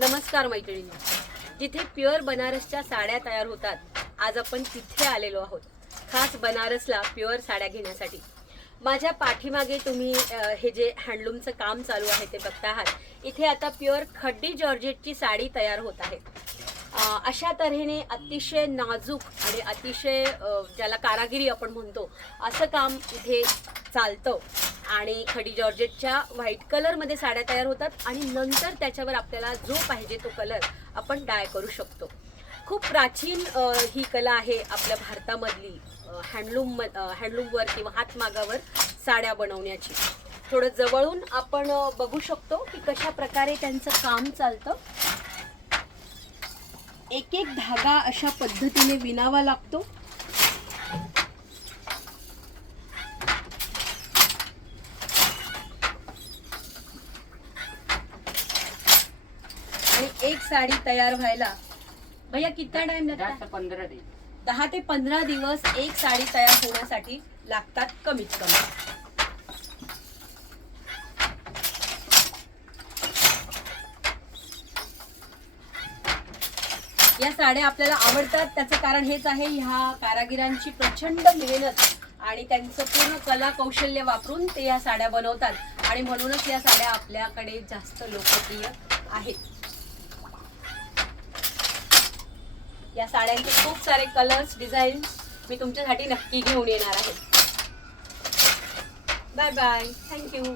नमस्कार मैत्रिणी, जिथे प्युअर बनारसच्या साड्या तयार होतात, आज आपण तिथे आलेलो आहोत, खास बनारसला प्युअर साड्या घेण्यासाठी। माझ्या पाठीमागे तुम्ही हे जे हँडलूमचं काम चालू आहे ते बघता आहात। इथे आता प्युअर खड्डी जॉर्जेटची साडी तयार होत आहे। अशा तऱ्हेने अतिशय नाजूक आणि अतिशय ज्याला कारागिरी आपण म्हणतो असं काम इथे चालतं आणि खडी जॉर्जेटच्या व्हाईट कलरमध्ये साड्या तयार होतात आणि नंतर त्याच्यावर आपल्याला जो पाहिजे तो कलर आपण डाय करू शकतो। खूप प्राचीन ही कला आहे आपल्या भारतामधली, हँडलूमवर किंवा हातमागावर साड्या बनवण्याची। थोडं जवळून आपण बघू शकतो की कशा प्रकारे त्यांचं काम चालतं। एक एक धागा अशा पद्धतीने विणावा लागतो। आणि एक साडी तयार व्हायला भैया कितना टाइम लगता है? 10 ते 15 दिवस एक साडी तयार होण्यासाठी लागतात कमीत कमी। या साड्या आपल्याला आवडतात त्याचं कारण हेच आहे, ह्या कारागिरांची प्रचंड मेहनत आणि त्यांचं पूर्ण कला कौशल्य वापरून ते या साड्या बनवतात आणि म्हणूनच या साड्या आपल्याकडे जास्त लोकप्रिय आहेत। या साड्यांचे खूप सारे कलर्स, डिझाईन मी तुमच्यासाठी नक्की घेऊन येणार आहे। Bye bye, thank you.